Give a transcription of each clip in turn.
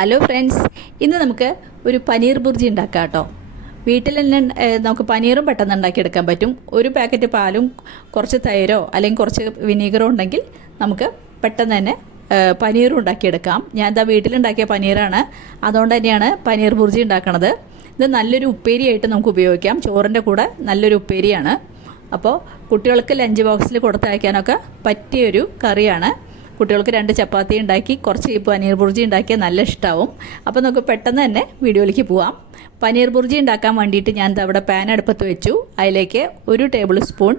Hello friends, ഇന്ന് നമുക്ക് ഒരു പനീർ ബുർജി ഉണ്ടാക്കാം കേട്ടോ. വീട്ടിൽ തന്നെ നമുക്ക് പനീറും പെട്ടെന്ന് ഉണ്ടാക്കിയെടുക്കാൻ പറ്റും. ഒരു പാക്കറ്റ് പാലും കുറച്ച് തൈരോ അല്ലെങ്കിൽ കുറച്ച് വിനീഗറോ ഉണ്ടെങ്കിൽ നമുക്ക് പെട്ടെന്ന് തന്നെ പനീറും ഉണ്ടാക്കിയെടുക്കാം. ഞാൻ ഇതാ വീട്ടിലുണ്ടാക്കിയ പനീറാണ്, അതുകൊണ്ട് തന്നെയാണ് പനീർ ബുർജി ഉണ്ടാക്കണത്. ഇത് നല്ലൊരു ഉപ്പേരിയായിട്ട് നമുക്ക് ഉപയോഗിക്കാം. ചോറിൻ്റെ കൂടെ നല്ലൊരു ഉപ്പേരിയാണ്. അപ്പോൾ കുട്ടികൾക്ക് ലഞ്ച് ബോക്സിൽ കൊടുത്തയക്കാനൊക്കെ പറ്റിയൊരു കറിയാണ്. കുട്ടികൾക്ക് 2 ചപ്പാത്തി ഉണ്ടാക്കി കുറച്ച് പനീർ ബുർജി ഉണ്ടാക്കിയാൽ നല്ല ഇഷ്ടമാവും. അപ്പോൾ നമുക്ക് പെട്ടെന്ന് തന്നെ വീഡിയോയിലേക്ക് പോവാം. പനീർ ബുർജി ഉണ്ടാക്കാൻ വേണ്ടിയിട്ട് ഞാൻ അവിടെ പാൻ അടുപ്പത്ത് വെച്ചു. അതിലേക്ക് 1 ടേബിൾ സ്പൂൺ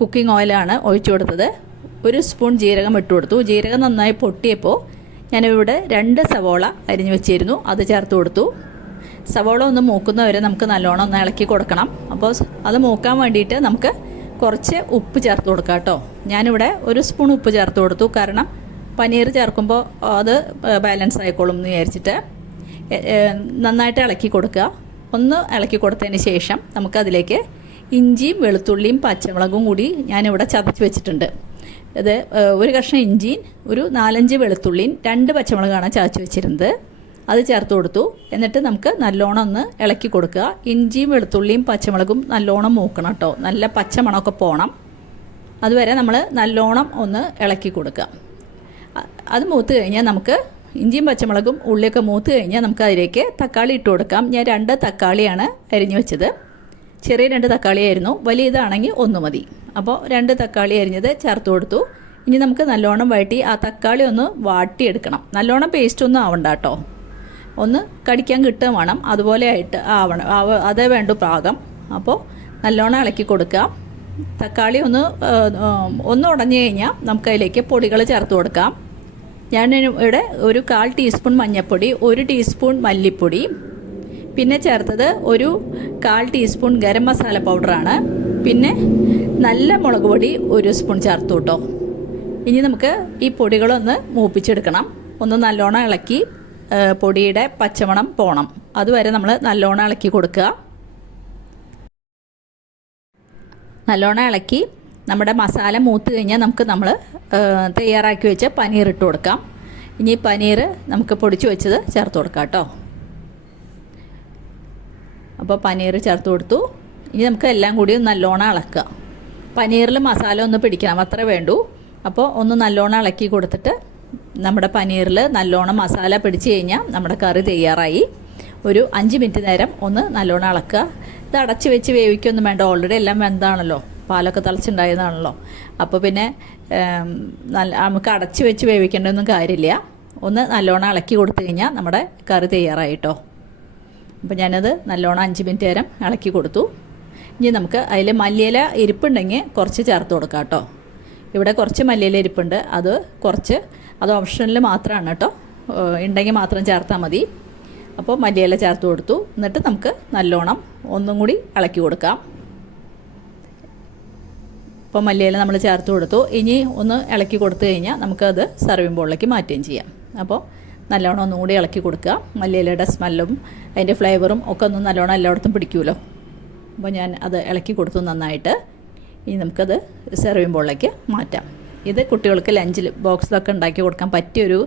കുക്കിംഗ് ഓയിലാണ് ഒഴിച്ചു കൊടുത്തത്. 1 സ്പൂൺ ജീരകം ഇട്ട് കൊടുത്തു. ജീരകം നന്നായി പൊട്ടിയപ്പോൾ ഞാനിവിടെ 2 സവോള അരിഞ്ഞു വെച്ചിരുന്നു, അത് ചേർത്ത് കൊടുത്തു. സവോള ഒന്ന് മൂക്കുന്നവരെ നമുക്ക് നല്ലോണം ഒന്ന് ഇളക്കി കൊടുക്കണം. അപ്പോൾ അത് മൂക്കാൻ വേണ്ടിയിട്ട് നമുക്ക് കുറച്ച് ഉപ്പ് ചേർത്ത് കൊടുക്കാം കേട്ടോ. ഞാനിവിടെ 1 സ്പൂൺ ഉപ്പ് ചേർത്ത് കൊടുത്തു, കാരണം പനീർ ചേർക്കുമ്പോൾ അത് ബാലൻസ് ആയിക്കോളും എന്ന് വിചാരിച്ചിട്ട്. നന്നായിട്ട് ഇളക്കി കൊടുക്കുക. ഒന്ന് ഇളക്കി കൊടുത്തതിന് ശേഷം നമുക്കതിലേക്ക് ഇഞ്ചിയും വെളുത്തുള്ളിയും പച്ചമുളകും കൂടി ഞാനിവിടെ ചതച്ച് വെച്ചിട്ടുണ്ട്. ഇത് 1 കഷ്ണം ഇഞ്ചിയും 4-5 വെളുത്തുള്ളിയും 2 പച്ചമുളകാണ് ചതച്ച് വെച്ചിരുന്നത്, അത് ചേർത്ത് കൊടുത്തു. എന്നിട്ട് നമുക്ക് നല്ലോണം ഒന്ന് ഇളക്കി കൊടുക്കുക. ഇഞ്ചിയും വെളുത്തുള്ളിയും പച്ചമുളകും നല്ലോണം മൂക്കണം കേട്ടോ, നല്ല പച്ചമണമൊക്കെ പോകണം. അതുവരെ നമ്മൾ നല്ലോണം ഒന്ന് ഇളക്കി കൊടുക്കുക. അത് മൂത്ത് കഴിഞ്ഞാൽ നമുക്ക് ഇഞ്ചിയും പച്ചമുളകും ഉള്ളിയൊക്കെ മൂത്ത് കഴിഞ്ഞാൽ നമുക്ക് അതിലേക്ക് തക്കാളി ഇട്ട് കൊടുക്കാം. ഞാൻ 2 തക്കാളിയാണ് അരിഞ്ഞു വെച്ചത്. ചെറിയ 2 തക്കാളിയായിരുന്നു, വലിയതാണെങ്കിൽ 1 മതി. അപ്പോൾ 2 തക്കാളി അരിഞ്ഞത് ചേർത്ത് കൊടുത്തു. ഇനി നമുക്ക് നല്ലോണം വഴറ്റി ആ തക്കാളി ഒന്ന് വാട്ടിയെടുക്കണം. നല്ലോണം പേസ്റ്റൊന്നും ആവണ്ട കേട്ടോ, ഒന്ന് കടിക്കാൻ കിട്ടുക വേണം, അതുപോലെ ആയിട്ട് ആവണം, അതേ വേണ്ടു പാകം. അപ്പോൾ നല്ലോണം ഇളക്കി കൊടുക്കുക. തക്കാളി ഒന്ന് ഉടഞ്ഞു കഴിഞ്ഞാൽ നമുക്കതിലേക്ക് പൊടികൾ ചേർത്ത് കൊടുക്കാം. ഞാൻ ഇവിടെ 1/4 ടീസ്പൂൺ മഞ്ഞൾപ്പൊടി, 1 ടീസ്പൂൺ മല്ലിപ്പൊടി, പിന്നെ ചേർത്തത് 1/4 ടീസ്പൂൺ ഗരം മസാല പൗഡറാണ്. പിന്നെ നല്ല മുളക് പൊടി 1 സ്പൂൺ ചേർത്ത് കേട്ടോ. ഇനി നമുക്ക് ഈ പൊടികളൊന്ന് മൂപ്പിച്ചെടുക്കണം. ഒന്ന് നല്ലോണം ഇളക്കി പൊടിയുടെ പച്ചമണം പോകണം, അതുവരെ നമ്മൾ നല്ലോണം ഇളക്കി കൊടുക്കുക. നല്ലോണം ഇളക്കി നമ്മുടെ മസാല മൂത്ത് കഴിഞ്ഞാൽ നമുക്ക് നമ്മൾ തയ്യാറാക്കി വെച്ച പനീർ ഇട്ട് കൊടുക്കാം. ഇനി പനീർ നമുക്ക് പൊടിച്ച് വെച്ചത് ചേർത്ത് കൊടുക്കാം കേട്ടോ. അപ്പോൾ പനീർ ചേർത്ത് കൊടുത്തു. ഇനി നമുക്ക് എല്ലാം കൂടി നല്ലോണം ഇളക്കുക. പനീറിൽ മസാല ഒന്ന് പിടിക്കണം, അത്രേ വേണ്ടൂ. അപ്പോൾ ഒന്ന് നല്ലോണം ഇളക്കി കൊടുത്തിട്ട് നമ്മുടെ പനീറിൽ നല്ലോണം മസാല പിടിച്ച് കഴിഞ്ഞാൽ നമ്മുടെ കറി തയ്യാറായി. ഒരു 5 മിനിറ്റ് നേരം ഒന്ന് നല്ലോണം ഇളക്കുക. ഇത് അടച്ച് വെച്ച് വേവിക്കൊന്നും വേണ്ട, ഓൾറെഡി എല്ലാം വെന്താണല്ലോ, പാലൊക്കെ തിളച്ചുണ്ടായതാണല്ലോ. അപ്പോൾ പിന്നെ നമുക്ക് അടച്ച് വെച്ച് വേവിക്കേണ്ടതൊന്നും കാര്യമില്ല. ഒന്ന് നല്ലോണം ഇളക്കി കൊടുത്തു കഴിഞ്ഞാൽ നമ്മുടെ കറി തയ്യാറായിട്ടോ. അപ്പോൾ ഞാനത് നല്ലോണം 5 മിനിറ്റ് നേരം ഇളക്കി കൊടുത്തു. ഇനി നമുക്ക് അതിൽ മല്ലിയില ഇരിപ്പുണ്ടെങ്കിൽ കുറച്ച് ചേർത്ത് കൊടുക്കാം കേട്ടോ. ഇവിടെ കുറച്ച് മല്ലിയില ഇരിപ്പുണ്ട്, അത് ഓപ്ഷനിൽ മാത്രമാണ് കേട്ടോ, ഉണ്ടെങ്കിൽ മാത്രം ചേർത്താൽ മതി. അപ്പോൾ മല്ലിയില ചേർത്ത് കൊടുത്തു. എന്നിട്ട് നമുക്ക് നല്ലോണം ഒന്നും കൂടി ഇളക്കി കൊടുക്കാം. അപ്പോൾ മല്ലിയില നമ്മൾ ചേർത്ത് കൊടുത്തു. ഇനി ഒന്ന് ഇളക്കി കൊടുത്തു കഴിഞ്ഞാൽ നമുക്കത് സർവിംഗ് ബോളിലേക്ക് മാറ്റുകയും ചെയ്യാം. അപ്പോൾ നല്ലോണം ഒന്നും കൂടി ഇളക്കി കൊടുക്കുക. മല്ലിയിലയുടെ സ്മെല്ലും അതിൻ്റെ ഫ്ലേവറും ഒക്കെ ഒന്ന് നല്ലോണം എല്ലായിടത്തും പിടിക്കുമല്ലോ. അപ്പോൾ ഞാൻ അത് ഇളക്കി കൊടുത്തു നന്നായിട്ട്. ഇനി നമുക്കത് സർവിംഗ് ബോളിലേക്ക് മാറ്റാം. ഇത് കുട്ടികൾക്ക് ലഞ്ച് ബോക്സിലൊക്കെ ഉണ്ടാക്കി കൊടുക്കാൻ പറ്റിയൊരു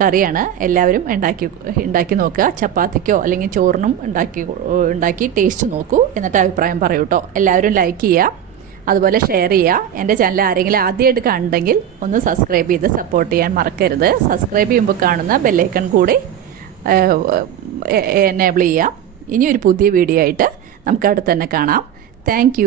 കറിയാണ്. എല്ലാവരും ഉണ്ടാക്കി നോക്കുക. ചപ്പാത്തിക്കോ അല്ലെങ്കിൽ ചോറിനും ഉണ്ടാക്കി ടേസ്റ്റ് നോക്കൂ, എന്നിട്ട് അഭിപ്രായം പറയൂ കേട്ടോ. എല്ലാവരും ലൈക്ക് ചെയ്യുക, അതുപോലെ ഷെയർ ചെയ്യുക. എൻ്റെ ചാനൽ ആരെങ്കിലും ആദ്യമായിട്ട് കാണുന്നുണ്ടെങ്കിൽ ഒന്ന് സബ്സ്ക്രൈബ് ചെയ്ത് സപ്പോർട്ട് ചെയ്യാൻ മറക്കരുത്. സബ്സ്ക്രൈബ് ചെയ്യുമ്പോൾ കാണുന്ന ബെല്ലൈക്കൺ കൂടി എനേബിൾ ചെയ്യുക. ഇനി ഒരു പുതിയ വീഡിയോ ആയിട്ട് നമുക്ക് അടുത്ത് തന്നെ കാണാം. താങ്ക്